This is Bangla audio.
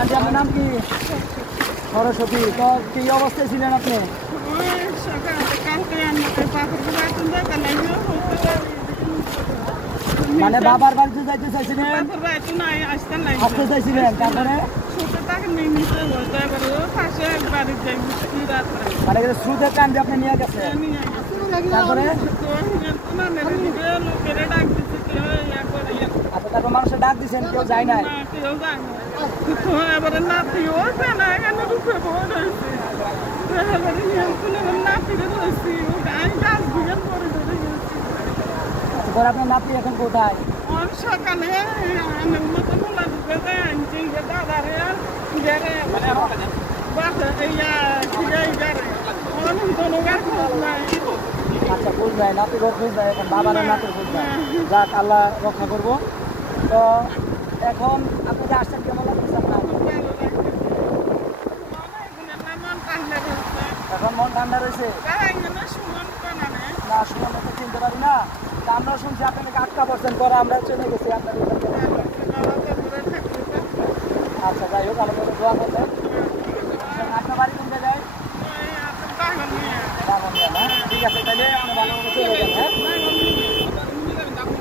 আন্টি আপনার নাম কি? সরস্বতী। তো কি অবস্থায় ছিলেন আপনি? মানে বাবার বাড়িতে যাইতে চাইছিলেন, আসতে চাইছিলেন, তারপরে মানে স্রোতের টান দিয়ে আপনি নিয়ে গেছেন, তারপরে আচ্ছা তারপর মানুষের ডাক দিচ্ছেন, কেউ যায় নাই? পরে আপনার নাতি এখন কোথায়? সকালে আচ্ছা বুঝবে, নাতির খোঁজ বুঝবে, এখন বাবারা নাতির খোঁজ নেয়। যাক আল্লাহ রক্ষা করবো। তো এখন আপনি যে আসছেন কেমন লাগতেছে আপনার? এখন মন ঠান্ডা রয়েছে না? সুমন তো চিনতে পারি না। তা আমরা শুনছি আপনি নাকি 8% পরে আমরা চলে গেছি আপনার। আচ্ছা যাই হোক, আমাদের দোয়া করবেন।